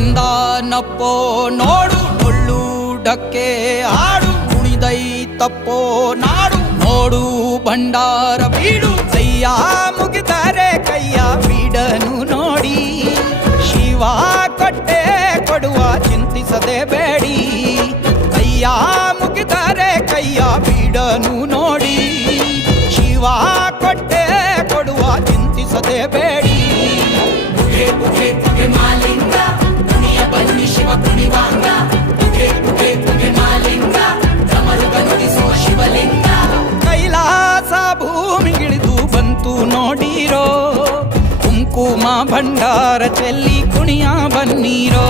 ಬಂದಾನಪ್ಪೋ ನೋಡು ಡೊಳ್ಳು ಡಕ್ಕೆ ಆಡು ಕುಣಿದೈತಪ್ಪೋ ನಾಡು ನೋಡು ಭಂಡಾರ ಬೀಡು ಕೈಯ ಮುಗಿದರೆ ಕೈಯ ಬೀಡನು ನೋಡಿ ಶಿವ ಕೊಟ್ಟೆ ಕೊಡುವ ಚಿಂತಿಸದೆ ಬೇಡಿ ಕೈಯ ಮುಗಿದರೆ ಕೈಯ ಬೀಡನು ನೋಡಿ ಶಿವ ಕೊಟ್ಟೆ ಕೊಡುವ ಚಿಂತಿಸದೆ ಬೇಡಿ ಪುಗೆ ಪುಗೆ ಪುಗೆ ಮಾಲಿಂಗ ಕುಣಿಯ ಬನ್ನಿ ಶಿವ ಕುಣಿವಾಂಗ ಪುಗೆ ಪುಗೆ ಪುಗೆ ಮಾಲಿಂಗ ಡಮರುಗ ನುಡಿಸೋ ಶಿವಲಿಂಗ ಕೈಲಾಸ ಭೂಮಿಗಿಳಿದು ಬಂತು ನೋಡಿರೋ ಕುಂಕುಮ ಭಂಡಾರ ಚೆಲ್ಲಿ ಕುಣಿಯ ಬನ್ನೀರೋ